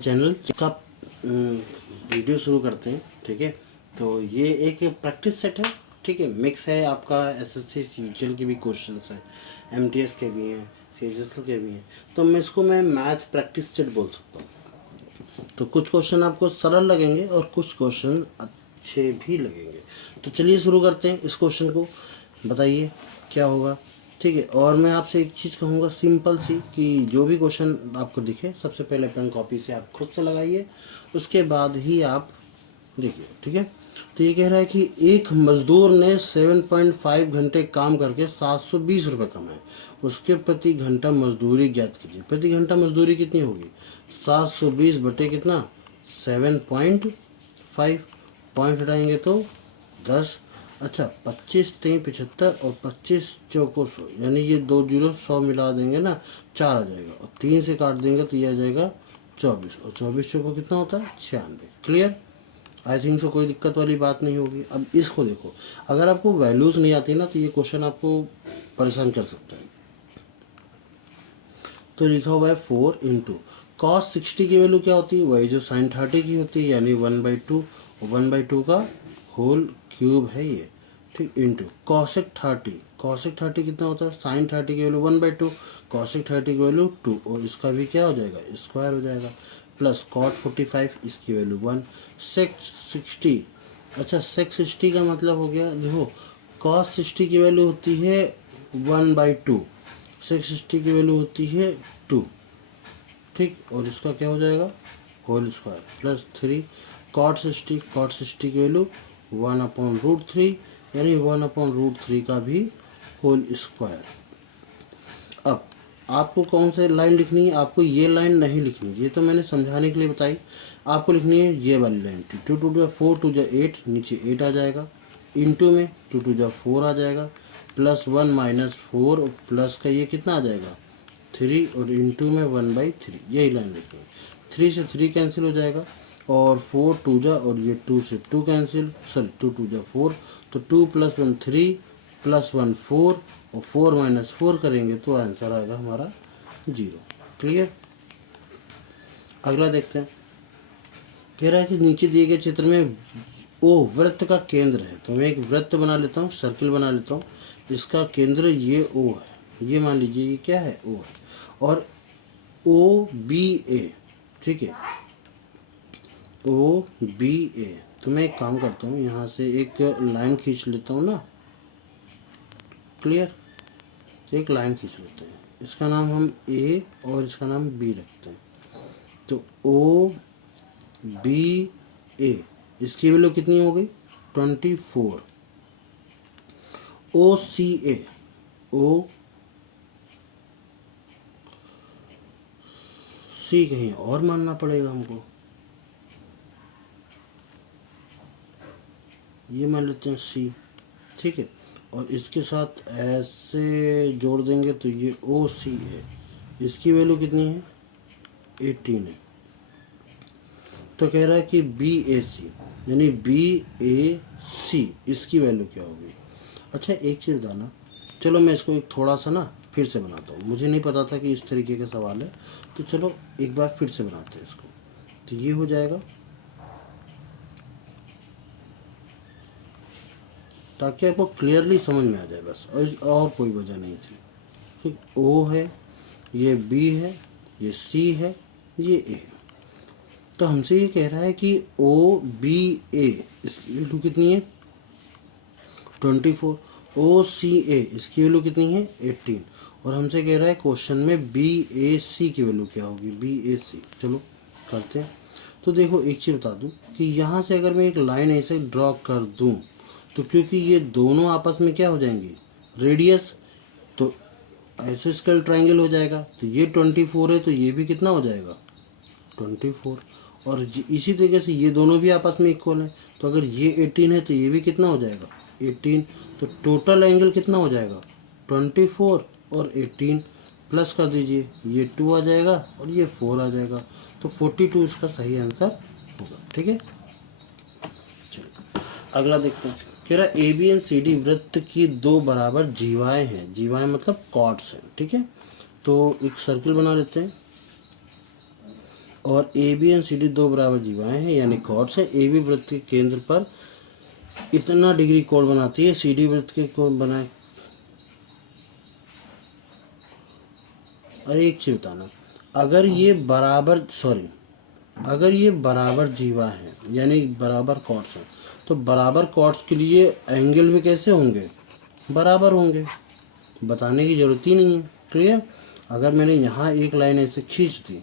Channel का video शुरू करते हैं। ठीक है, तो ये एक प्रैक्टिस सेट है। ठीक है, मिक्स है आपका एसएससी सीजीएल के भी क्वेश्चंस हैं, एमटीएस के भी हैं, सीजीएल के भी हैं। तो मैं इसको मैथ प्रैक्टिस सेट बोल सकता हूँ। तो कुछ क्वेश्चन आपको सरल लगेंगे और कुछ क्वेश्चन अच्छे भी लगेंगे। तो चलिए शुरू करते हैं इस क्वेश्चन को। बताइए क्या होगा। ठीक है, और मैं आपसे एक चीज़ कहूँगा सिंपल सी, कि जो भी क्वेश्चन आपको दिखे सबसे पहले पेन कॉपी से आप खुद से लगाइए, उसके बाद ही आप देखिए। ठीक है, तो ये कह रहा है कि एक मजदूर ने 7.5 घंटे काम करके 720 रुपये कमाए। उसके प्रति घंटा मजदूरी ज्ञात कीजिए। प्रति घंटा मजदूरी कितनी होगी? 720 बटे कितना? 7.5। पॉइंट हटाएंगे तो 10। अच्छा, 25 3 75 और 25 चौको 100, यानी ये 2 जीरो 100 मिला देंगे ना, 4 आ जाएगा, और 3 से काट देंगे तो ये आ जाएगा 24, और 24 चौको कितना होता है? 96। क्लियर? आई थिंक सो कोई दिक्कत वाली बात नहीं होगी। अब इसको देखो, अगर आपको वैल्यूज़ नहीं आती ना तो ये क्वेश्चन आपको परेशान कर सकता है। तो लिखा हुआ है 4 इंटू कॉस 60 की वैल्यू क्या होती है? वही जो साइन 30 की होती है, यानी 1/2, 1/2 का होल क्यूब है ये। ठीक, इंटू कॉसेक 30। कॉसेक 30 कितना होता है? साइन 30 की वैल्यू 1/2, कॉसेक 30 की वैल्यू 2, और इसका भी क्या हो जाएगा? स्क्वायर हो जाएगा। प्लस कॉट 45, इसकी वैल्यू 1। सेक 60, अच्छा सेक 60 का मतलब हो गया, देखो कॉस 60 की वैल्यू होती है 1/2, सेक 60 की वैल्यू होती है 2। ठीक, और इसका क्या हो जाएगा? Whole square. Plus 3 cot 60, cot 60 की वैल्यू 1/√3, यानी 1/√3 का भी होल स्क्वायर। अब आपको कौन से लाइन लिखनी है? आपको ये लाइन नहीं लिखनी, ये तो मैंने समझाने के लिए बताई। आपको लिखनी है ये वाली लाइन। 2 2 जा 4, 2 जा 8, नीचे 8 आ जाएगा, इंटू में 2 2 जा 4 आ जाएगा, प्लस 1 माइनस 4, और प्लस का ये कितना आ जाएगा? 3, और इंटू में 1/3, यही लाइन लिखनी है। 3 से 3 कैंसिल हो जाएगा, और 4 2 जा, और ये 2 से 2 कैंसिल, सॉरी 2 2 जा 4, तो 2 + 1 3, प्लस 1 4, और 4 माइनस 4 करेंगे तो आंसर आएगा हमारा 0। क्लियर? अगला देखते हैं। कह रहा है कि नीचे दिए गए चित्र में ओ वृत्त का केंद्र है। तो मैं एक वृत्त बना लेता हूँ, सर्किल बना लेता हूँ। इसका केंद्र ये ओ है, ये मान लीजिए ये क्या है? ओ है, और ओ बी ए। ठीक है, ओ बी ए। तो मैं एक काम करता हूँ, यहाँ से एक लाइन खींच लेता हूँ ना। क्लियर? एक लाइन खींच लेते हैं, इसका नाम हम ए और इसका नाम बी रखते हैं। तो ओ बी ए, इसकी वैल्यू कितनी हो गई? 24। ओ सी ए, ओ सी कहीं और मानना पड़ेगा हमको, ये मान लेते हैं सी। ठीक है, और इसके साथ ऐसे जोड़ देंगे तो ये ओ सी है, इसकी वैल्यू कितनी है? 18 है। तो कह रहा है कि बी ए सी, यानी बी ए सी, इसकी वैल्यू क्या होगी? अच्छा एक चीज़ बताना, चलो मैं इसको एक थोड़ा सा ना फिर से बनाता हूँ, मुझे नहीं पता था कि इस तरीके का सवाल है, तो चलो एक बार फिर से बनाते हैं इसको। तो ये हो जाएगा, ताकि आपको क्लियरली समझ में आ जाए बस, और कोई वजह नहीं थी। ठीक, ओ है, ये बी है, ये सी है, ये ए है। तो हमसे ये कह रहा है कि ओ बी ए, इसकी वैल्यू कितनी है? 24। ओ सी ए, इसकी वैल्यू कितनी है? 18। और हमसे कह रहा है क्वेश्चन में बी ए सी की वैल्यू क्या होगी? बी ए सी, चलो करते हैं। तो देखो एक चीज़ बता दूं कि यहाँ से अगर मैं एक लाइन ऐसे ड्रॉ कर दूं, तो क्योंकि ये दोनों आपस में क्या हो जाएंगी? रेडियस, तो आइसोस्केल ट्राइंगल हो जाएगा। तो ये 24 है, तो ये भी कितना हो जाएगा? 24। और इसी तरीके से ये दोनों भी आपस में इक्वल है, तो अगर ये 18 है तो ये भी कितना हो जाएगा? 18। तो टोटल एंगल कितना हो जाएगा? 24 और 18, प्लस कर दीजिए, ये 2 आ जाएगा और ये 4 आ जाएगा, तो 42 इसका सही आंसर होगा। ठीक है, चलिए अगला देखते हैं। कह रहा A B and C D वृत्त की 2 बराबर जीवाएँ हैं। जीवाएँ मतलब कॉर्ड्स हैं। ठीक है, तो एक सर्किल बना लेते हैं। और A B and C D दो बराबर जीवाएँ हैं यानी कॉर्ड्स है। ए बी वृत्त के केंद्र पर इतना डिग्री कोण बनाती है, सी डी वृत्त के कोण बनाए। अरे एक चीज बताना, अगर ये बराबर जीवा है यानी बराबर कॉर्ड्स हैं, तो बराबर कॉर्ड्स के लिए एंगल भी कैसे होंगे, बराबर होंगे। बताने की ज़रूरत ही नहीं है। क्लियर। अगर मैंने यहाँ एक लाइन ऐसे खींच दी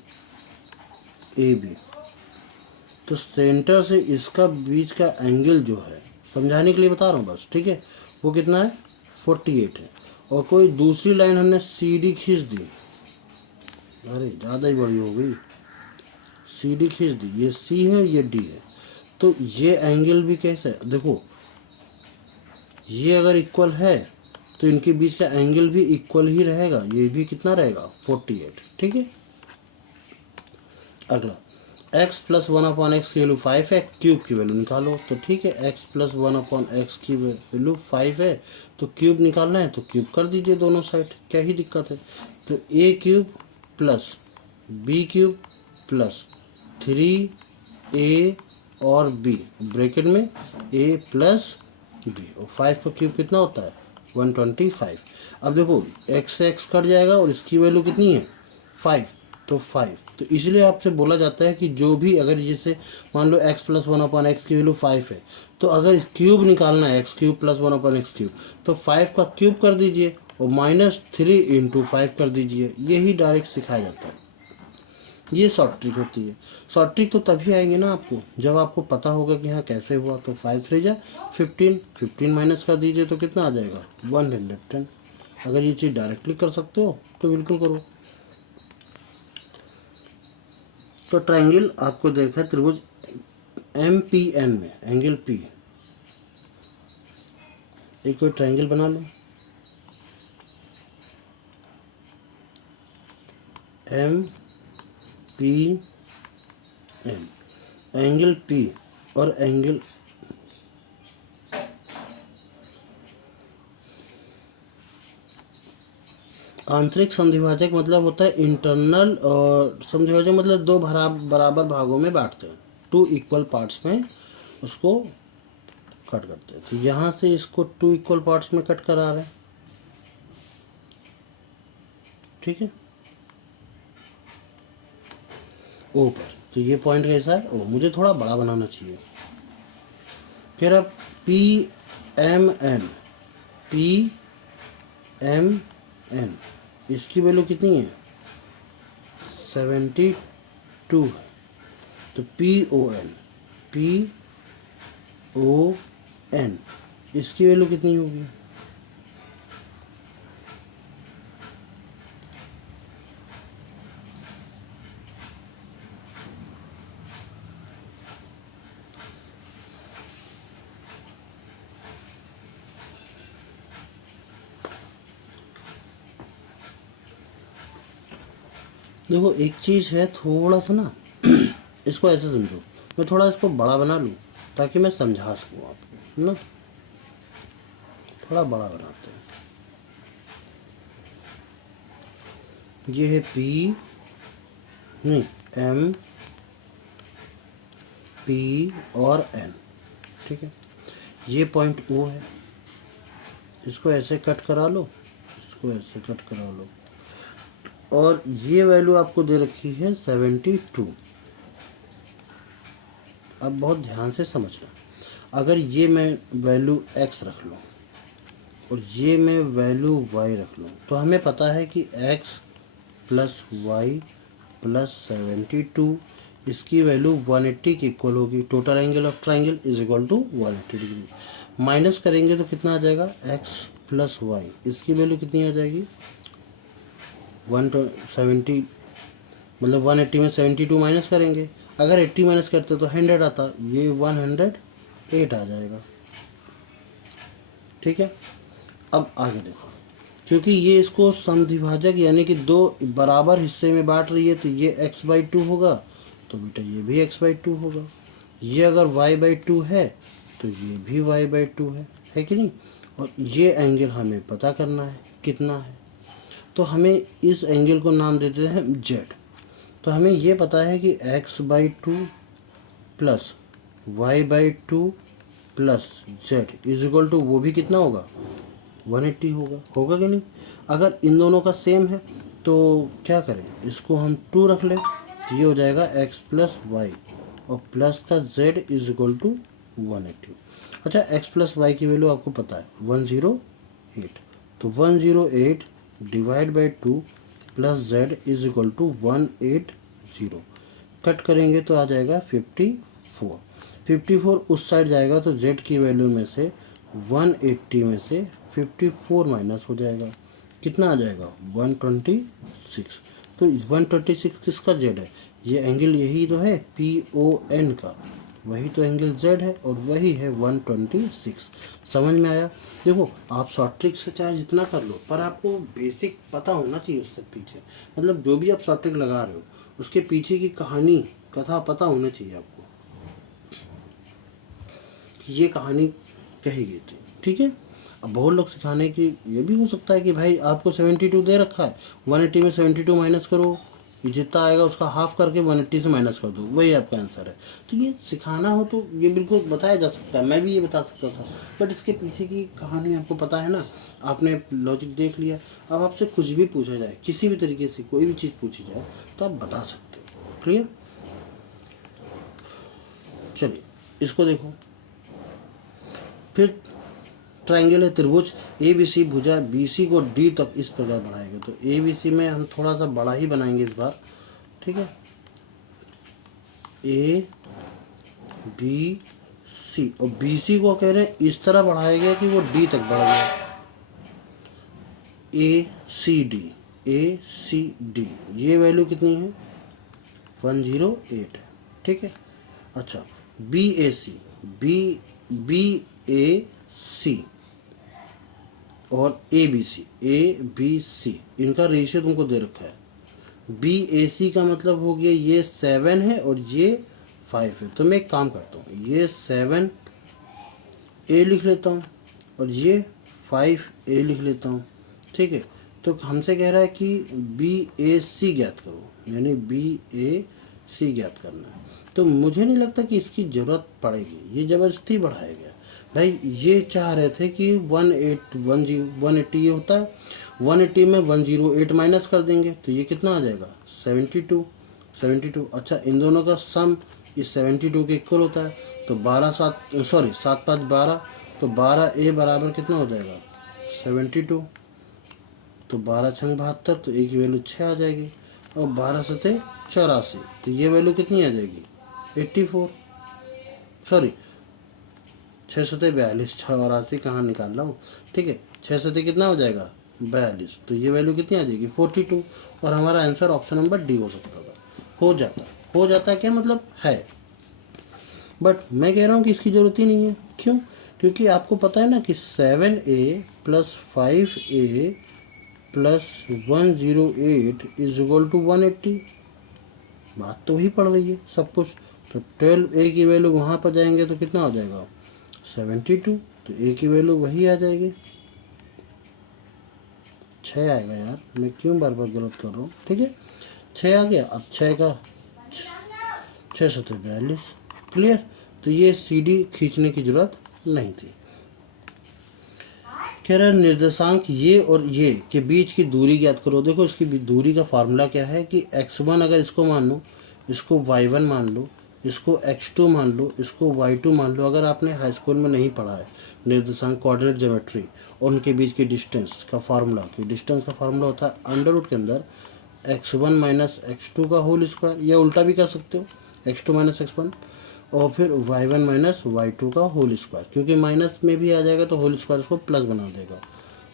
ए बी, तो सेंटर से इसका बीच का एंगल जो है, समझाने के लिए बता रहा हूँ बस, ठीक है, वो कितना है 48 है। और कोई दूसरी लाइन हमने सी डी खींच दी, अरे ज़्यादा ही बड़ी हो गई, सी डी खींच दी, ये सी है ये डी है, तो ये एंगल भी कैसा है, देखो ये अगर इक्वल है तो इनके बीच का एंगल भी इक्वल ही रहेगा, ये भी कितना रहेगा 48। ठीक है। अगला x प्लस 1/x की वैल्यू 5 है, क्यूब की वैल्यू निकालो। तो ठीक है, x प्लस 1/x की वैल्यू 5 है, तो क्यूब निकालना है तो क्यूब कर दीजिए दोनों साइड, क्या ही दिक्कत है। तो a cube plus b cube plus 3a और b ब्रैकेट में a प्लस b, और 5 का क्यूब कितना होता है 125। अब देखो x से x कट जाएगा और इसकी वैल्यू कितनी है 5, तो 5, तो इसलिए आपसे बोला जाता है कि जो भी अगर जैसे मान लो x प्लस 1/x की वैल्यू 5 है, तो अगर क्यूब निकालना है x cube plus 1/x cube, तो 5 का क्यूब कर दीजिए और -3 × 5 कर दीजिए। यही डायरेक्ट सिखाया जाता है, ये शॉर्ट ट्रिक होती है। शॉर्ट ट्रिक तो तभी आएंगे ना आपको जब आपको पता होगा कि हाँ कैसे हुआ। तो 5 3 जा 15, 15 माइनस कर दीजिए तो कितना आ जाएगा 110। अगर ये चीज़ डायरेक्टली कर सकते हो तो बिल्कुल करो। तो ट्रायंगल आपको देखा है त्रिभुज MPN में एंगल P, एक कोई ट्रायंगल बना लो MPN, एंगल P और एंगल आंतरिक समद्विभाजक मतलब होता है इंटरनल, और समद्विभाजक मतलब दो बराबर भागों में बांटते हैं, 2 इक्वल पार्ट्स में उसको कट करते हैं। तो यहाँ से इसको 2 इक्वल पार्ट्स में कट करा रहे हैं, ठीक है, ओ पर। तो ये पॉइंट कैसा है ओ, मुझे थोड़ा बड़ा बनाना चाहिए। फिर अब PMN इसकी वैल्यू कितनी है 72 है। तो PON इसकी वैल्यू कितनी होगी देखो एक चीज़ है, थोड़ा सा ना इसको ऐसे समझो, मैं थोड़ा इसको बड़ा बना लूँ ताकि मैं समझा सकूँ आपको, ना थोड़ा बड़ा बनाते हैं। ये है M P और N, ठीक है। ये पॉइंट O है, इसको ऐसे कट करा लो, इसको ऐसे कट करा लो, और ये वैल्यू आपको दे रखी है 72। अब बहुत ध्यान से समझना, अगर ये मैं वैल्यू x रख लूँ और ये मैं वैल्यू y रख लूँ, तो हमें पता है कि x प्लस वाई प्लस 72 इसकी वैल्यू 180 की इक्वल होगी। Total angle of triangle is equal to 180 degree. Minus करेंगे तो कितना आ जाएगा x प्लस वाई, इसकी वैल्यू कितनी आ जाएगी 170, मतलब 180 में 72 माइनस करेंगे, अगर 80 माइनस करते तो 100 आता, ये 108 आ जाएगा, ठीक है। अब आगे देखो, क्योंकि ये इसको समद्विभाजक यानी कि दो बराबर हिस्से में बांट रही है, तो ये x/2 होगा, तो बेटा ये भी x/2 होगा। ये अगर y/2 है तो ये भी y/2 है कि नहीं। और ये एंगल हमें पता करना है कितना है, तो हमें इस एंगल को नाम देते हैं z। तो हमें ये पता है कि x/2 plus y/2 plus z is equal to वो भी कितना होगा 180 होगा कि नहीं। अगर इन दोनों का सेम है तो क्या करें, इसको हम 2 रख लें, ये हो जाएगा x प्लस वाई और प्लस का z इज इक्वल टू 180। अच्छा x प्लस वाई की वैल्यू आपको पता है 108, तो 108 divide by 2 plus z is equal to 180। Cut करेंगे तो आ जाएगा 54 उस साइड जाएगा तो z की वैल्यू में से 180 में से 54 माइनस हो जाएगा, कितना आ जाएगा 126। तो 126 किसका z है, ये एंगल यही तो है PON का, वही तो एंगल z है और वही है 126। समझ में आया। देखो आप शॉर्ट ट्रिक से चाहे जितना कर लो पर आपको बेसिक पता होना चाहिए उससे पीछे, मतलब जो भी आप शॉर्ट ट्रिक लगा रहे हो उसके पीछे की कहानी कथा पता होना चाहिए आपको कि ये कहानी कही गई थी, ठीक है। अब बहुत लोग सिखाने की ये भी हो सकता है कि भाई आपको 72 दे रखा है, 180 में 72 माइनस करो, ये जितना आएगा उसका हाफ करके 180 से माइनस कर दो, वही आपका आंसर है। तो ये सिखाना हो तो ये बिल्कुल बताया जा सकता है, मैं भी ये बता सकता था, बट इसके पीछे की कहानी आपको पता है ना, आपने लॉजिक देख लिया। अब आपसे कुछ भी पूछा जाए, किसी भी तरीके से कोई भी चीज़ पूछी जाए तो आप बता सकते हो। क्लियर। चलिए इसको देखो, फिर ट्रायंगल है त्रिभुज ABC भुजा BC को D तक इस प्रकार बढ़ाएंगे, तो ABC में हम थोड़ा सा बड़ा ही बनाएंगे इस बार, ठीक है। ABC और BC को कह रहे हैं इस तरह बढ़ाएगा कि वो D तक बढ़ गया, ACD ये वैल्यू कितनी है 108 है, ठीक है। अच्छा BAC और ABC इनका रेशियो तुमको दे रखा है। BAC का मतलब हो गया ये 7 है और ये 5 है, तो मैं एक काम करता हूँ, ये 7A लिख लेता हूँ और ये 5A लिख लेता हूँ, ठीक है। तो हमसे कह रहा है कि BAC ज्ञात करो, यानी BAC ज्ञात करना है। तो मुझे नहीं लगता कि इसकी ज़रूरत पड़ेगी, ये ज़बरदस्ती बढ़ाया गया। भाई ये चाह रहे थे कि 180 ये होता है, 180 में 108 माइनस कर देंगे तो ये कितना आ जाएगा 72। अच्छा इन दोनों का सम इस 72 के इक्वल होता है, तो 7 5 12, तो 12A बराबर कितना हो जाएगा 72, तो 12 छंग 72, तो A की वैल्यू 6 आ जाएगी, और 12 7 84, तो ये वैल्यू कितनी आ जाएगी 84, 6 7 42, 84 कहाँ निकाल रहा हूँ, ठीक है। 6 7 कितना हो जाएगा 42, तो ये वैल्यू कितनी आ जाएगी 42, और हमारा आंसर ऑप्शन नंबर D हो सकता था, हो जाता क्या मतलब है। बट मैं कह रहा हूँ कि इसकी ज़रूरत ही नहीं है। क्यों? क्योंकि आपको पता है ना कि 7A plus 5A plus 108 is equal to 180, बात तो वही पड़ रही है सब कुछ। तो 12A की वैल्यू वहाँ पर जाएंगे तो कितना हो जाएगा 72, तो A की वैल्यू वही आ जाएगी 6 आएगा। यार मैं क्यों बार बार गलत कर रहा हूँ, ठीक है 6 आ गया। अब 6 का 6 7 42, क्लियर। तो ये CD खींचने की जरूरत नहीं थी। कह रहा है निर्देशांक ये और ये के बीच की दूरी ज्ञात करो। देखो इसकी दूरी का फार्मूला क्या है कि x1 अगर इसको मान लो, इसको y1 मान लो, इसको x2 मान लो, इसको y2 मान लो। अगर आपने हाई स्कूल में नहीं पढ़ा है निर्देशांक कोऑर्डिनेट ज्योमेट्री और उनके बीच की डिस्टेंस का फार्मूला, कि डिस्टेंस का फार्मूला होता है अंडर रूट के अंदर x1 माइनस x2 का होल स्क्वायर, या उल्टा भी कर सकते हो x2 माइनस x1, और फिर y1 माइनस y2 का होल स्क्वायर, क्योंकि माइनस में भी आ जाएगा तो होल स्क्वायर इसको प्लस बना देगा,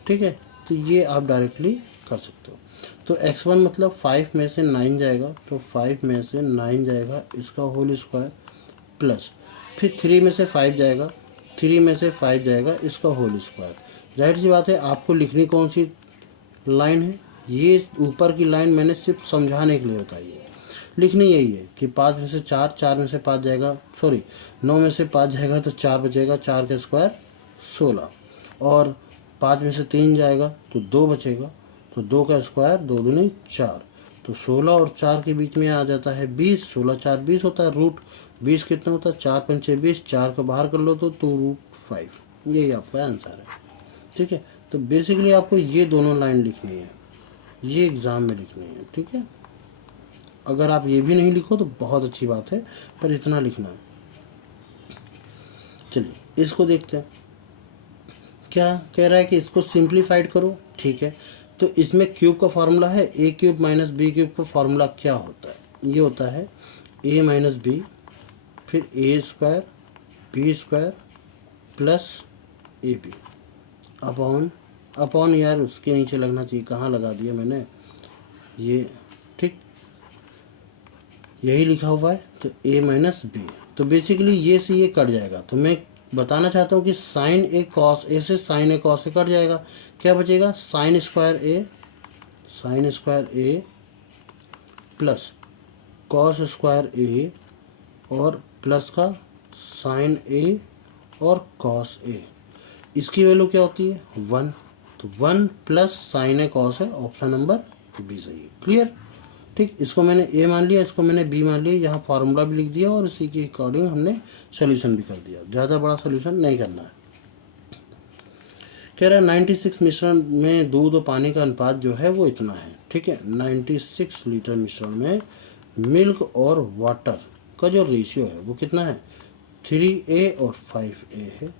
ठीक है। तो ये आप डायरेक्टली कर सकते हो। तो x1 मतलब 5 में से 9 जाएगा, तो 5 में से 9 जाएगा इसका होल स्क्वायर, प्लस फिर 3 में से 5 जाएगा, 3 में से 5 जाएगा इसका होल स्क्वायर। जाहिर सी बात है आपको लिखनी कौन सी लाइन है, ये ऊपर की लाइन मैंने सिर्फ समझाने के लिए बताई है। लिखनी यही है कि 5 में से 4, 4 में से 5 जाएगा, 9 में से 5 जाएगा तो 4 बचेगा, 4 का स्क्वायर 16, और 5 में से 3 जाएगा तो 2 बचेगा, तो 2 का स्क्वायर 2 दूनी 4, तो 16 और 4 के बीच में आ जाता है 20, 16 4 20 होता है, रूट 20 कितना होता है 4 पंचे 20, 4 को बाहर कर लो तो 2√5, यही आपका आंसर है। ठीक है, तो बेसिकली आपको ये दोनों लाइन लिखनी है, ये एग्ज़ाम में लिखनी है। ठीक है, अगर आप ये भी नहीं लिखो तो बहुत अच्छी बात है, पर इतना लिखना है। चलिए इसको देखते हैं, क्या कह रहा है कि इसको सिंप्लीफाइड करो। ठीक है, तो इसमें क्यूब का फार्मूला है ए क्यूब माइनस बी क्यूब का फार्मूला क्या होता है, ये होता है ए माइनस बी फिर A square B square plus A B upon यार उसके नीचे लगना चाहिए, कहाँ लगा दिया मैंने ये। ठीक, यही लिखा हुआ है, तो ए माइनस बी, तो बेसिकली ये से ये कट जाएगा। तो मैं बताना चाहता हूँ कि साइन ए कॉस ए से sign A cos A cut जाएगा, क्या बचेगा साइन स्क्वायर ए प्लस कॉस स्क्वायर ए और प्लस का साइन ए और कॉस ए, इसकी वैल्यू क्या होती है 1, तो 1 प्लस साइन ए कॉस है, ऑप्शन नंबर बी सही है। क्लियर। ठीक, इसको मैंने ए मान लिया, इसको मैंने बी मान लिया, यहाँ फार्मूला भी लिख दिया और इसी के अकॉर्डिंग हमने सोल्यूशन भी कर दिया। ज़्यादा बड़ा सोल्यूशन नहीं करना है। कह रहा है 96 मिश्रण में दूध और पानी का अनुपात जो है वो इतना है। ठीक है, 96 लीटर मिश्रण में मिल्क और वाटर का जो रेशियो है वो कितना है 3A और 5A है,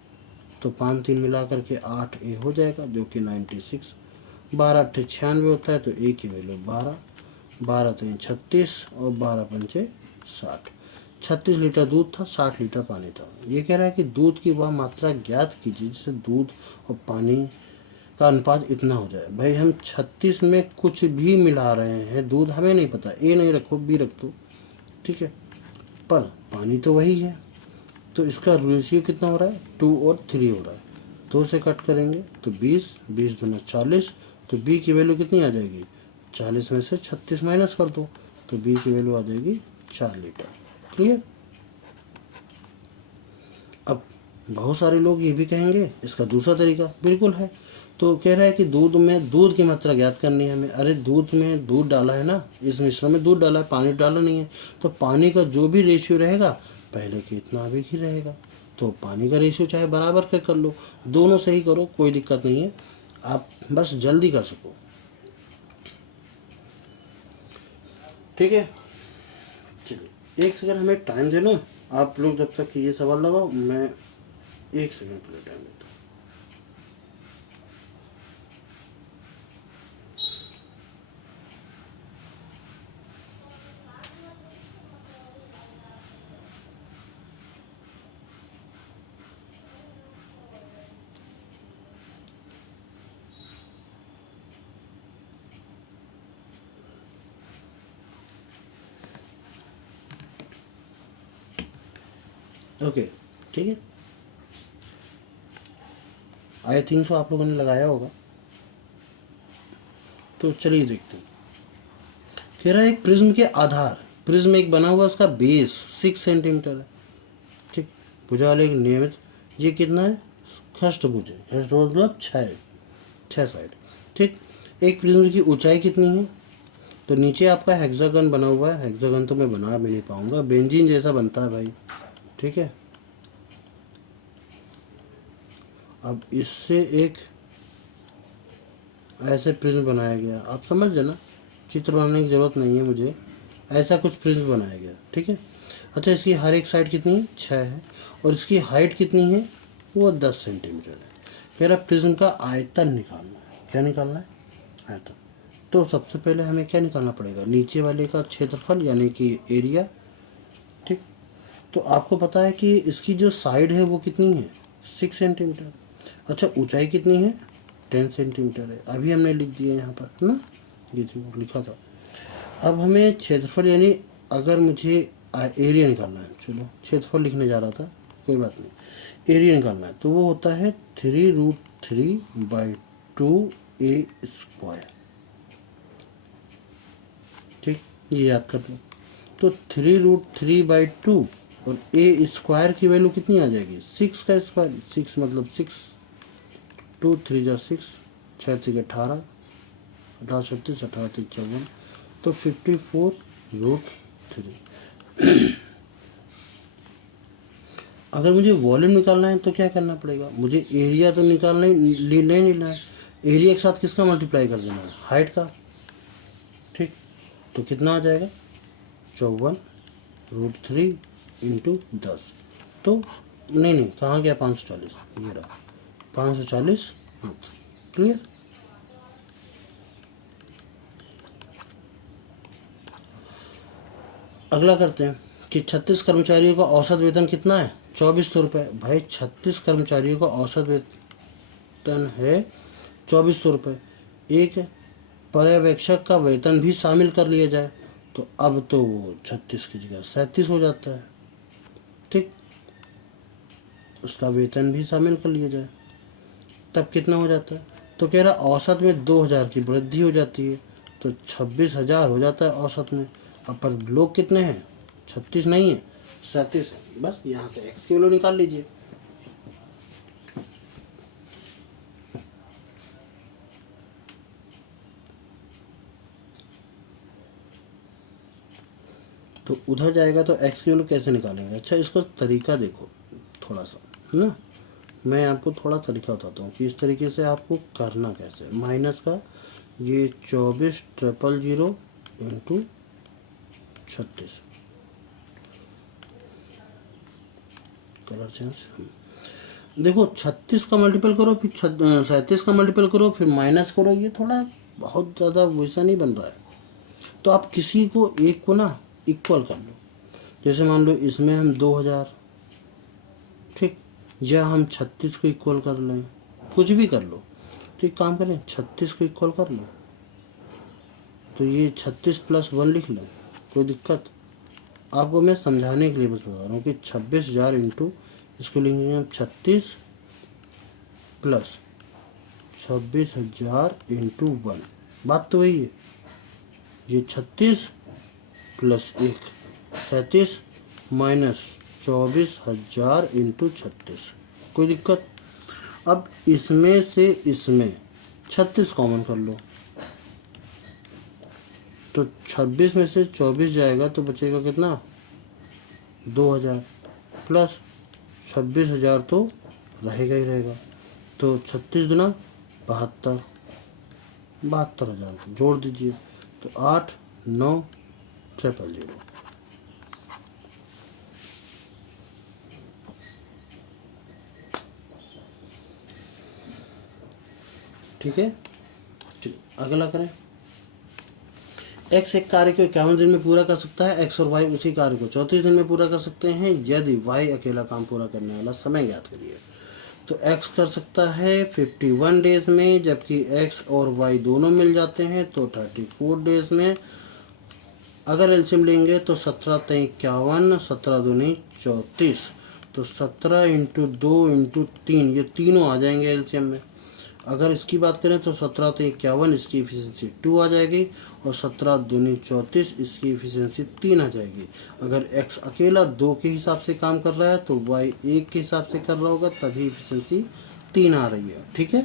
तो 5 3 मिला करके 8A हो जाएगा, जो कि 96, 12 8 96 होता है, तो A की वैल्यू 12, 12 3 36 और 12 पंचे 60। 36 लीटर दूध था, 60 लीटर पानी था। ये कह रहा है कि दूध की वह मात्रा ज्ञात कीजिए जिससे दूध और पानी का अनुपात इतना हो जाए। भाई हम 36 में कुछ भी मिला रहे हैं, दूध हमें नहीं पता, ए नहीं रखो बी रख दो, ठीक है, पर पानी तो वही है, तो इसका रेशियो कितना हो रहा है 2 और 3 हो रहा है। 2 से कट करेंगे तो 20, 20 दूना 40, तो बी की वैल्यू कितनी आ जाएगी 40 में से 36 माइनस कर दो, तो बी की वैल्यू आ जाएगी 4 लीटर। क्लियर। अब बहुत सारे लोग ये भी कहेंगे इसका दूसरा तरीका बिल्कुल है, तो कह रहा है कि दूध में दूध की मात्रा ज्ञात करनी है हमें। अरे दूध में दूध डाला है ना, इस मिश्रण में दूध डाला है, पानी डाला नहीं है, तो पानी का जो भी रेशियो रहेगा पहले के इतना अभी ही रहेगा, तो पानी का रेशियो चाहे बराबर कर लो, दोनों सही करो, कोई दिक्कत नहीं है, आप बस जल्दी कर सको। ठीक है, चलिए 1 सेकंड हमें टाइम देना, आप लोग जब तक ये सवाल लगाओ, मैं 1 सेकंड के लिए टाइम देता हूँ। ओके, ठीक है, आई थिंक सो आप लोगों ने लगाया होगा, तो चलिए देखते हैं। कह रहा है एक प्रिज्म के आधार, प्रिज्म एक बना हुआ, उसका बेस 6 सेंटीमीटर है, ठीक, भुजा वाले एक नियमित, ये कितना है षष्ठभुज है, षष्ठभुज मतलब 6 साइड, ठीक। एक प्रिज्म की ऊंचाई कितनी है, तो नीचे आपका हेक्सागन बना हुआ है, हेक्सागन तो मैं बना भी नहीं पाऊंगा, बेंजीन जैसा बनता है भाई, ठीक है। अब इससे एक ऐसे प्रिज्म बनाया गया, आप समझ जाना, चित्र बनाने की ज़रूरत नहीं है मुझे, ऐसा कुछ प्रिज्म बनाया गया, ठीक है। अच्छा, इसकी हर एक साइड कितनी है 6 है, और इसकी हाइट कितनी है वो 10 सेंटीमीटर है। मेरा प्रिज्म का आयतन निकालना है, क्या निकालना है आयतन, तो सबसे पहले हमें क्या निकालना पड़ेगा नीचे वाले का क्षेत्रफल यानी कि एरिया, ठीक। तो आपको पता है कि इसकी जो साइड है वो कितनी है 6 सेंटीमीटर, अच्छा ऊंचाई कितनी है 10 सेंटीमीटर है, अभी हमने लिख दिया यहाँ पर ना, ये लिखा था। अब हमें क्षेत्रफल यानी अगर मुझे एरिया निकालना है, चलो क्षेत्रफल लिखने जा रहा था, कोई बात नहीं, एरिया निकालना है, तो वो होता है 3√3/2A², ठीक, ये याद कर लो। तो 3√3/2 और A² की वैल्यू कितनी आ जाएगी 6 का स्क्वायर, 6 मतलब 6, 2 3 जा 6, 6 3 18, 18 36, 18 3 54, तो 54√3। अगर मुझे वॉल्यूम निकालना है तो क्या करना पड़ेगा, मुझे एरिया तो निकालना ही नहीं लेना है, एरिया के साथ किसका मल्टीप्लाई कर देना है, हाइट का। ठीक, तो कितना आ जाएगा 54√3 इंटू 10। तो नहीं, कहाँ गया 540, ये रहा 540। क्लियर। अगला करते हैं कि 36 कर्मचारियों का औसत वेतन कितना है, 2400 रुपये। भाई 36 कर्मचारियों का औसत वेतन है 2400 रुपये। एक पर्यवेक्षक का वेतन भी शामिल कर लिया जाए तो अब तो वो 36 की जगह 37 हो जाता है। ठीक, उसका वेतन भी शामिल कर लिया जाए तब कितना हो जाता है, तो कह रहा औसत में 2000 की वृद्धि हो जाती है तो 26,000 हो जाता है औसत में। अब पर लोग कितने हैं, 36 नहीं है 37 है। बस यहाँ से एक्स की वैल्यू निकाल लीजिए। तो उधर जाएगा तो एक्स की वैल्यू कैसे निकालेंगे। अच्छा, इसको तरीका देखो थोड़ा सा है ना, मैं आपको थोड़ा तरीका बताता हूँ कि इस तरीके से आपको करना कैसे। माइनस का ये 24,000 इंटू 36, कलर चेंज। देखो 36 का मल्टीपल करो, फिर 37 का मल्टीपल करो, फिर माइनस करो, ये थोड़ा बहुत ज़्यादा वैसा नहीं बन रहा है। तो आप किसी को एक को ना इक्वल कर लो। जैसे मान लो इसमें हम 2000, ठीक, या हम 36 को इक्वल कर लें, कुछ भी कर लो। तो एक काम करें, 36 को इक्वल कर लें, तो ये 36 + 1 लिख लें, कोई दिक्कत। आपको मैं समझाने के लिए बस बता रहा हूँ कि 26,000 इंटू, इसको लिखेंगे हम 36 + 26,000 इंटू 1। बात तो वही है, ये 36 + 1 37 माइनस 24,000 इंटू 36, कोई दिक्कत। अब इसमें से इसमें 36 कॉमन कर लो, तो 26 में से 24 जाएगा तो बचेगा कितना 2000 प्लस 26,000 तो रहेगा ही रहेगा। तो 36 दुना 72, 72,000 जोड़ दीजिए तो 8,9,000। ठीक है, अगला करें। एक्स एक कार्य को 51 दिन में पूरा कर सकता है, एक्स और वाई उसी कार्य को 34 दिन में पूरा कर सकते हैं यदि वाई अकेला काम पूरा करने वाला समय ज्ञात करिए। तो एक्स कर सकता है 51 डेज में, जबकि एक्स और वाई दोनों मिल जाते हैं तो 34 डेज में। अगर एलसीएम लेंगे तो 17 × 51, 17 दूनी 34, तो 17 × 2 × 3, ये तीनों आ जाएंगे एलसीएम में। अगर इसकी बात करें तो 17 × 51 इसकी एफिशिएंसी 2 आ जाएगी और 17 दूनी 34 इसकी एफिशिएंसी 3 आ जाएगी। अगर x अकेला 2 के हिसाब से काम कर रहा है तो y 1 के हिसाब से कर रहा होगा, तभी एफिशिएंसी 3 आ रही है। ठीक है,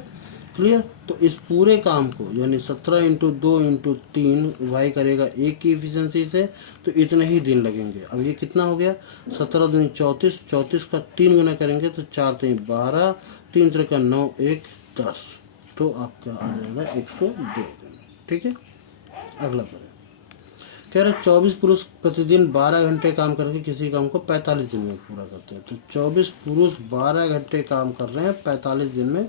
क्लियर। तो इस पूरे काम को यानी 17 × 2 × 3 y करेगा 1 की एफिशिएंसी से, तो इतने ही दिन लगेंगे। अब ये कितना हो गया 17 दूनी 34, 34 का 3 गुना करेंगे तो 4 × 3 12, 3 × 3 9, 1 10, तो आपका आ जाएगा 102 दिन। ठीक है, अगला करें। कह रहे 24 पुरुष प्रतिदिन 12 घंटे काम करके किसी काम को 45 दिन में पूरा करते हैं। तो 24 पुरुष 12 घंटे काम कर रहे हैं, 45 दिन में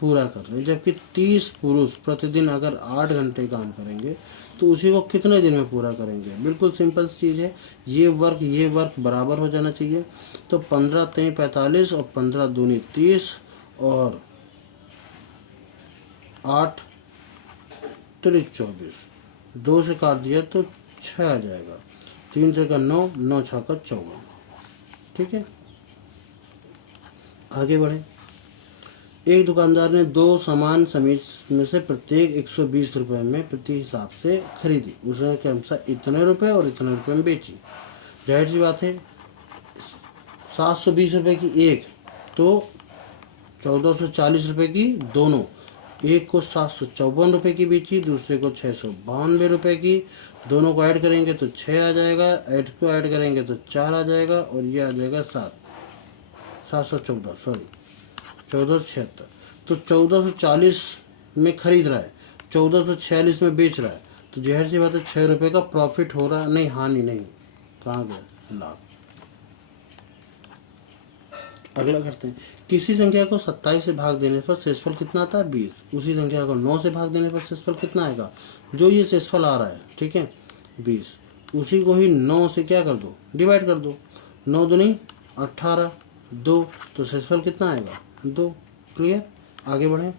पूरा कर रहे हैं, जबकि 30 पुरुष प्रतिदिन अगर 8 घंटे काम करेंगे तो उसी को कितने दिन में पूरा करेंगे। बिल्कुल सिंपल चीज़ है, ये वर्क बराबर हो जाना चाहिए। तो 15 × 3 45 और 15 दूनी 30 और 8 × 24, 2 से काट दिया तो 6 आ जाएगा, 3 × 3 9, 9 × 6 = 14। ठीक है, आगे बढ़े। एक दुकानदार ने 2 सामान समीज में से प्रत्येक 120 रुपये में प्रति हिसाब से खरीदी। उसने क्रमशः इतने रुपये और इतने रुपये में बेची। जाहिर सी बात है 720 रुपये की एक तो 1440 रुपये की दोनों, एक को 754 की बेची, दूसरे को 692 रुपये की। दोनों को ऐड करेंगे तो 6 आ जाएगा, ऐड को ऐड करेंगे तो 4 आ जाएगा, और ये आ जाएगा 714 सॉरी 1476। तो 1440 में खरीद रहा है, 1446 में बेच रहा है, तो जहर सी बात है 6 रुपये का प्रॉफिट हो रहा है, नहीं हानि नहीं, कहाँ गया लाभ। अगला करते हैं, किसी संख्या को 27 से भाग देने पर शेषफल कितना आता है 20। उसी संख्या को 9 से भाग देने पर शेषफल कितना आएगा, जो ये शेषफल आ रहा है, ठीक है 20, उसी को ही 9 से क्या कर दो, डिवाइड कर दो, 9 दूनी 18, 2, तो शेषफल कितना आएगा 2। क्लियर, आगे बढ़ें।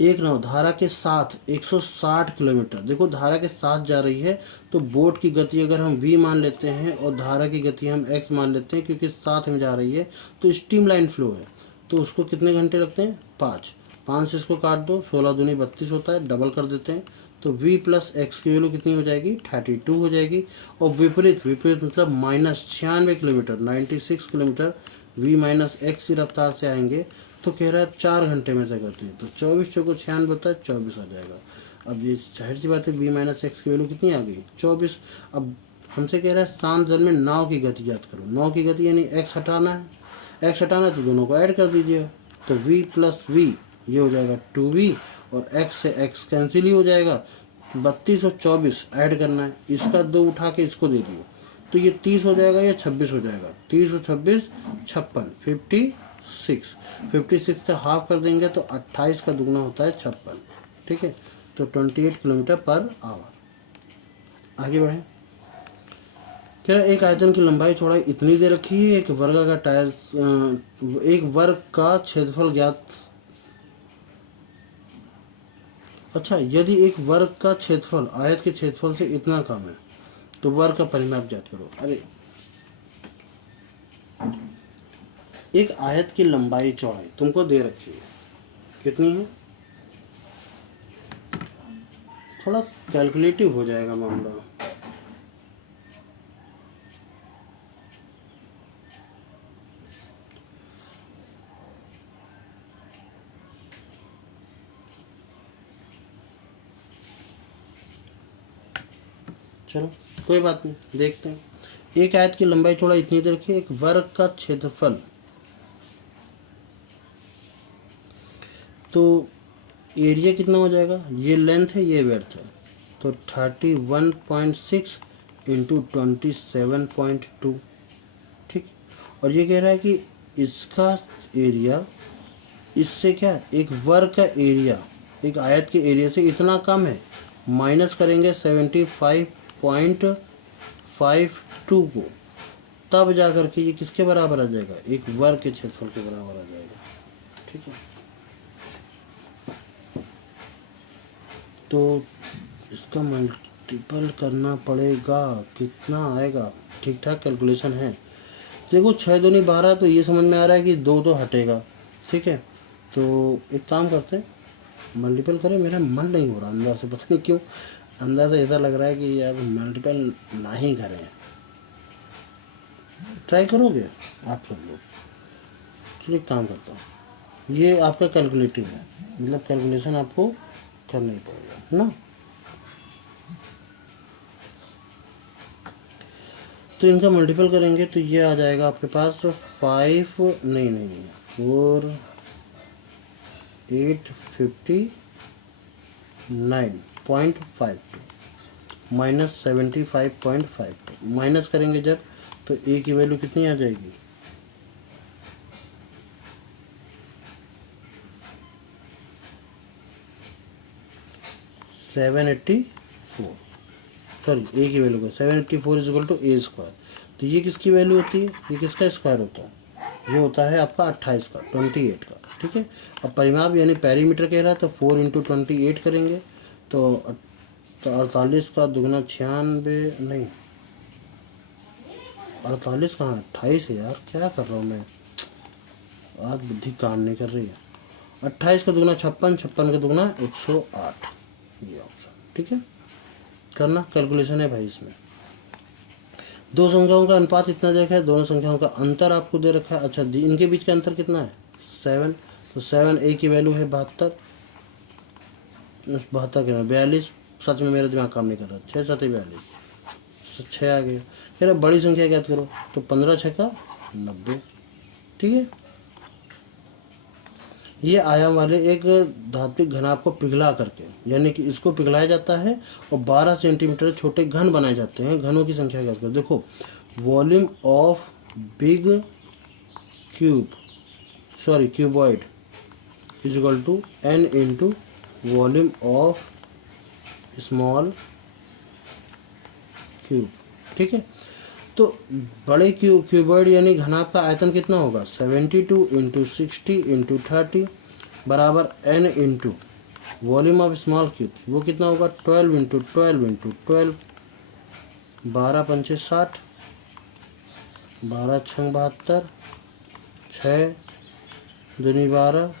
एक नाव धारा के साथ 160 किलोमीटर, देखो धारा के साथ जा रही है, तो बोट की गति अगर हम v मान लेते हैं और धारा की गति हम x मान लेते हैं, क्योंकि साथ में जा रही है, तो स्ट्रीम लाइन फ्लो है, तो उसको कितने घंटे लगते हैं 5 से इसको काट दो, 16 दूनी 32 होता है, डबल कर देते हैं, तो v प्लस एक्स की वैल्यू कितनी हो जाएगी 32 हो जाएगी। और विपरीत मतलब -96 kilometre 96 kilometre v minus x की रफ्तार से आएंगे, तो कह रहा है 4 घंटे में तय करती है, तो 24 चौको 96 होता है, 24 आ जाएगा। अब ये जाहिर सी बात है v माइनस एक्स की वैल्यू कितनी आ गई 24। अब हमसे कह रहा है शांत जल में नाव की गति याद करो, नाव की गति यानी x हटाना है, x हटाना है तो दोनों को ऐड कर दीजिए, तो v प्लस v ये हो जाएगा 2v, और x से x कैंसिल ही हो जाएगा, 32 और 24 ऐड करना है, इसका 2 उठा के इसको दे दियो, तो ये 30 हो जाएगा, ये 26 हो जाएगा, 30 और 26 56, 56 का हाफ कर देंगे तो 28 का दुगना होता है 56, ठीक है, तो 28 किलोमीटर पर आवर। आगे बढ़ें, कह रहा एक आयतन की लंबाई चौड़ाई इतनी दे रखी है, एक वर्ग का क्षेत्रफल ज्ञात। अच्छा, यदि एक वर्ग का क्षेत्रफल आयत के क्षेत्रफल से इतना कम है तो वर्ग का परिमाप ज्ञात करो। अरे एक आयत की लंबाई चौड़ाई तुमको दे रखी है, कितनी है, थोड़ा कैलकुलेटिव हो जाएगा मामला। चलो कोई बात नहीं, देखते हैं। एक आयत की लंबाई चौड़ाई इतनी दे रखी है, एक वर्ग का क्षेत्रफल, तो एरिया कितना हो जाएगा, ये लेंथ है ये विड्थ है, तो 31.6 इंटू 27.2, ठीक। और ये कह रहा है कि इसका एरिया इससे क्या, एक वर्ग का एरिया एक आयत के एरिया से इतना कम है, माइनस करेंगे 75.52 को, तब जा कर के ये किसके बराबर आ जाएगा, एक वर्ग के क्षेत्रफल के बराबर आ जाएगा, ठीक है। तो इसका मल्टीपल करना पड़ेगा, कितना आएगा, ठीक ठाक कैलकुलेशन है। देखो 6 दूनी 12, तो ये समझ में आ रहा है कि 2 तो हटेगा, ठीक है। तो एक काम करते हैं, मल्टीपल करें, मेरा मन नहीं हो रहा अंदर से, पता नहीं क्यों अंदर से ऐसा लग रहा है कि यार मल्टीपल ना ही करें। ट्राई करोगे आप सब लोग, चलिए एक काम करता हूँ, ये आपका कैलकुलेटिव है, मतलब कैलकुलेशन आपको करना ही पड़ेगा, है ना। तो इनका मल्टीपल करेंगे तो ये आ जाएगा आपके पास 5 नहीं 4859.52 माइनस 75.52, माइनस करेंगे जब तो ए की वैल्यू कितनी आ जाएगी, 784, सॉरी ए की वैल्यू का 784 is equal to A square. तो ये किसकी वैल्यू होती है, ये किसका स्क्वायर होता है, ये होता है आपका 28 का 28 का, ठीक है। अब परिमाप यानी पैरीमीटर कह रहा है, तो 4 इंटू 28 करेंगे तो 48 का दुगना 96, नहीं 48 कहाँ 28 है यार, क्या कर रहा हूँ मैं, आज बुद्धि काम नहीं कर रही है। 28 का दुगना 56, 56 का दुगना 108, ये ऑप्शन, ठीक है। करना कैलकुलेशन है भाई, इसमें दो संख्याओं का अनुपात इतना दे रखा है, दोनों संख्याओं का अंतर आपको दे रखा है। अच्छा, इनके बीच का अंतर कितना है 7, तो 7a की वैल्यू है 72, 72 के 42, सच में मेरा दिमाग काम नहीं कर रहा, 6 7 42, 6 आ गया। फिर अब बड़ी संख्या ज्ञात करो, तो 15 6 का 90। ठीक है, ये आयाम वाले एक धात्विक घनाभ को पिघला करके, यानी कि इसको पिघलाया जाता है और 12 सेंटीमीटर छोटे घन बनाए जाते हैं। घनों की संख्या ज्ञात करो। देखो, volume of big cuboid is equal to n into volume of small cube. ठीक है, तो बड़े क्यूबॉइड यानी घनाभ का आयतन कितना होगा, 72 इंटू 60 इंटू 30 बराबर n into volume of small cube, वो कितना होगा 12 इंटू 12 इंटू 12, 12 पंचे 60, 12 छंग 72, 6 दूनी 12,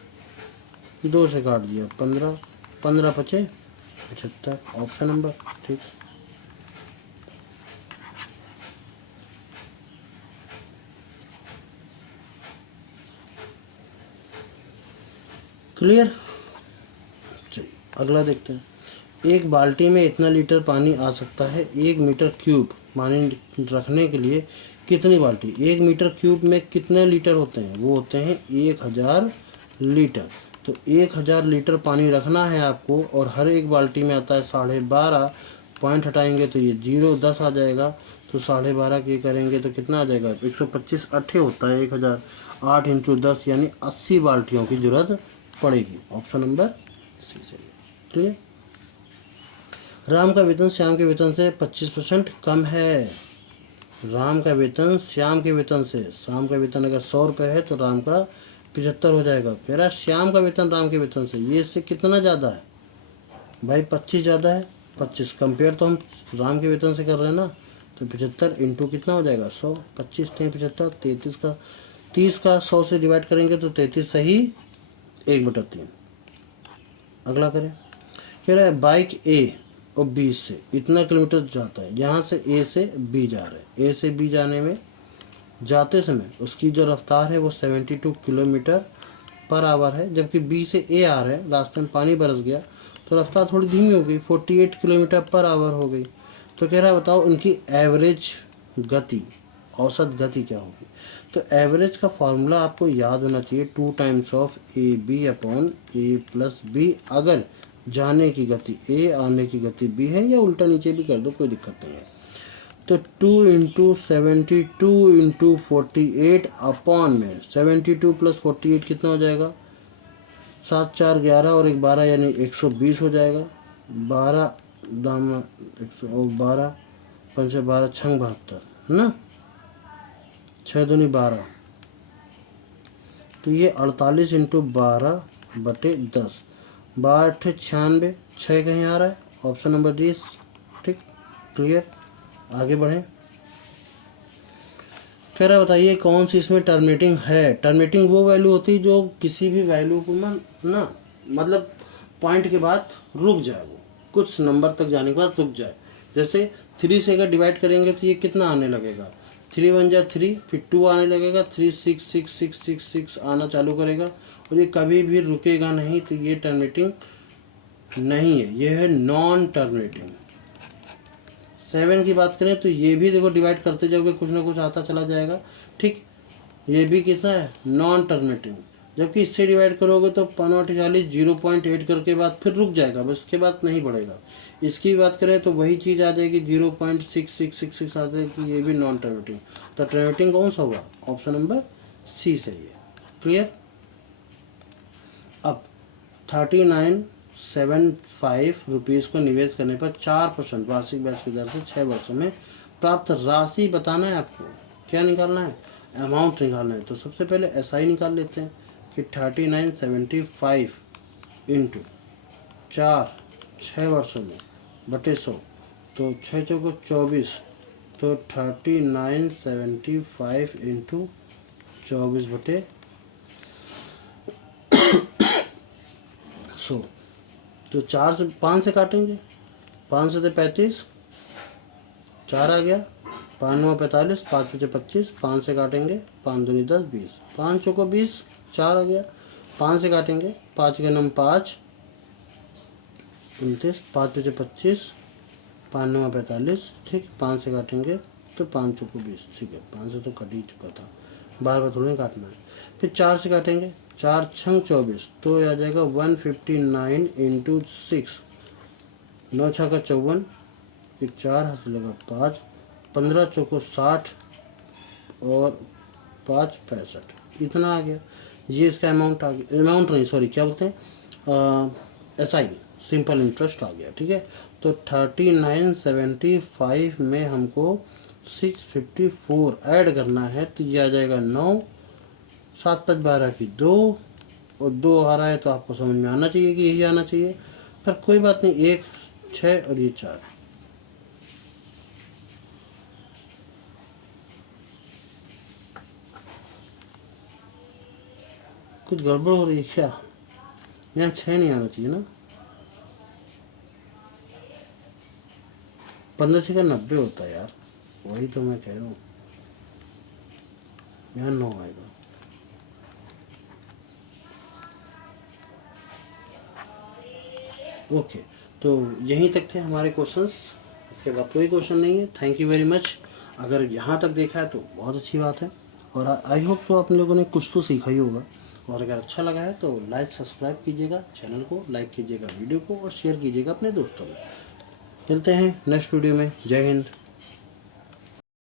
2 से काट दिया 15, 15 पचे 75, ऑप्शन नंबर। ठीक, क्लियर। चलिए अगला देखते हैं। एक बाल्टी में इतना लीटर पानी आ सकता है, 1 मीटर क्यूब पानी रखने के लिए कितनी बाल्टी, 1 मीटर क्यूब में कितने लीटर होते हैं, वो होते हैं 1000 लीटर। तो 1000 लीटर पानी रखना है आपको, और हर एक बाल्टी में आता है 12.5, पॉइंट हटाएंगे तो ये 0 10 आ जाएगा, तो 12.5 के करेंगे तो कितना आ जाएगा, 125 अट्ठे होता है 1000, 8 इंटू 10 यानी 80 बाल्टियों की जरूरत पड़ेगी। ऑप्शन नंबर सी सही है। क्लियर। राम का वेतन श्याम के वेतन से 25% कम है। राम का वेतन श्याम के वेतन से, श्याम का वेतन अगर 100 रुपये है तो राम का 75 हो जाएगा। कह रहा श्याम का वेतन राम के वेतन से, ये इससे कितना ज़्यादा है भाई, 25 ज़्यादा है। 25 कंपेयर तो हम राम के वेतन से कर रहे हैं ना, तो 75 इंटू कितना हो जाएगा 100, 25 3 75, 33 का 30 का 100 से डिवाइड करेंगे तो 33 सही 1/3। अगला करें, कह रहा है बाइक ए और बी से इतना किलोमीटर जाता है, यहाँ से ए से बी जा रहे हैं। ए से बी जाने में जाते समय उसकी जो रफ्तार है वो 72 किलोमीटर पर आवर है, जबकि बी से ए आ रहे हैं, रास्ते में पानी बरस गया तो रफ्तार थोड़ी धीमी हो गई, 48 किलोमीटर पर आवर हो गई। तो कह रहा है बताओ उनकी एवरेज गति, औसत गति क्या होगी। तो एवरेज का फॉर्मूला आपको याद होना चाहिए, 2 times of A B upon A plus B. अगर जाने की गति ए, आने की गति बी है, या उल्टा नीचे भी कर दो, कोई दिक्कत नहीं है। तो 2 इंटू 72 इंटू 48 अपॉन में 72 प्लस 48 कितना हो जाएगा, 7 4 11 और 1 12 यानी 120 हो जाएगा। 12 दाम 112 पंचे 12 छंग 72 है ना, 6 दूनी 12, तो ये 48 इंटू 12/10, 12 96, 6 कहीं आ रहा है, ऑप्शन नंबर डी। ठीक, क्लियर। आगे बढ़ें। कह रहा बताइए कौन सी इसमें टर्मिनेटिंग है। टर्मिनेटिंग वो वैल्यू होती है जो किसी भी वैल्यू को ना मतलब पॉइंट के बाद रुक जाए, वो कुछ नंबर तक जाने के बाद रुक जाए। जैसे 3 से अगर डिवाइड करेंगे तो ये कितना आने लगेगा, 3 1 जा 3, फिर 2 आने लगेगा, 3 6 6 6 6 6 आना चालू करेगा, और ये कभी भी रुकेगा नहीं, तो ये टर्मिनेटिंग नहीं है, ये है नॉन टर्मिनेटिंग। 7 की बात करें तो ये भी देखो डिवाइड करते जाओगे कुछ ना कुछ आता चला जाएगा। ठीक, ये भी कितना है, नॉन टर्मिनेटिंग। जबकि इससे डिवाइड करोगे तो 45 0.8 करके बाद फिर रुक जाएगा, बस इसके बाद नहीं बढ़ेगा। इसकी बात करें तो वही चीज़ आ जाएगी, 0.6666 आ जाएगी, ये भी नॉन टर्मिनेटिंग। तो टर्मिनेटिंग कौन सा होगा, ऑप्शन नंबर सी सही है। क्लियर। अब 3975 रुपीज़ को निवेश करने पर 4% वार्षिक ब्याज की दर से 6 वर्षों में प्राप्त राशि बताना है आपको। क्या निकालना है, अमाउंट निकालना है। तो सबसे पहले SI निकाल लेते हैं कि 3975 इंटू 4 6 वर्षों में बटे 100, तो 6 चौको 24, तो 3975 इंटू 24 बटे 100, तो 4 से 5 से काटेंगे, 5 से 35, 4 आ गया, 5 9 45, 5 5 25, 5 से काटेंगे, 5 दूनी 10 20, 5 चौको 20, 4 आ गया, 5 से काटेंगे, 5 के नम 5, 29, 5 पीछे 25, 5 9 45, ठीक। 5 से काटेंगे तो 5 चौको 20, ठीक है। 5 से तो कट ही चुका था, बार बार थोड़ी काटना है। फिर 4 से काटेंगे, 4 छंग 24, तो आ जाएगा 159 इंटू 6, 9 छः का 54, फिर 4 हाथ से लगा 5, 15 चौको 60 और 5 65, इतना आ गया। ये इसका अमाउंट आ गया, अमाउंट नहीं सॉरी क्या बोलते हैं, SI सिंपल इंटरेस्ट आ गया, ठीक है। तो 3975 में हमको 654 ऐड करना है, तो ये आ जाएगा 9, 7 5 12 की 2 और 2 आ रहा है, तो आपको समझ में आना चाहिए कि यही आना चाहिए। पर कोई बात नहीं, 1 6 और ये 4। कुछ गड़बड़ हो रही है क्या? यहाँ 6 नहीं आना चाहिए ना। 15 से का 90 होता है यार, वही तो मैं कह रहा हूँ। यहाँ 9 आएगा। ओके, तो यहीं तक थे हमारे क्वेश्चंस, इसके बाद कोई क्वेश्चन नहीं है। Thank you very much. अगर यहाँ तक देखा है तो बहुत अच्छी बात है, और आई होप सो आप लोगों ने कुछ तो सीखा ही होगा। और अगर अच्छा लगा है तो लाइक सब्सक्राइब कीजिएगा चैनल को, लाइक कीजिएगा वीडियो को और शेयर कीजिएगा अपने दोस्तों में। मिलते हैं नेक्स्ट वीडियो में। जय हिंद।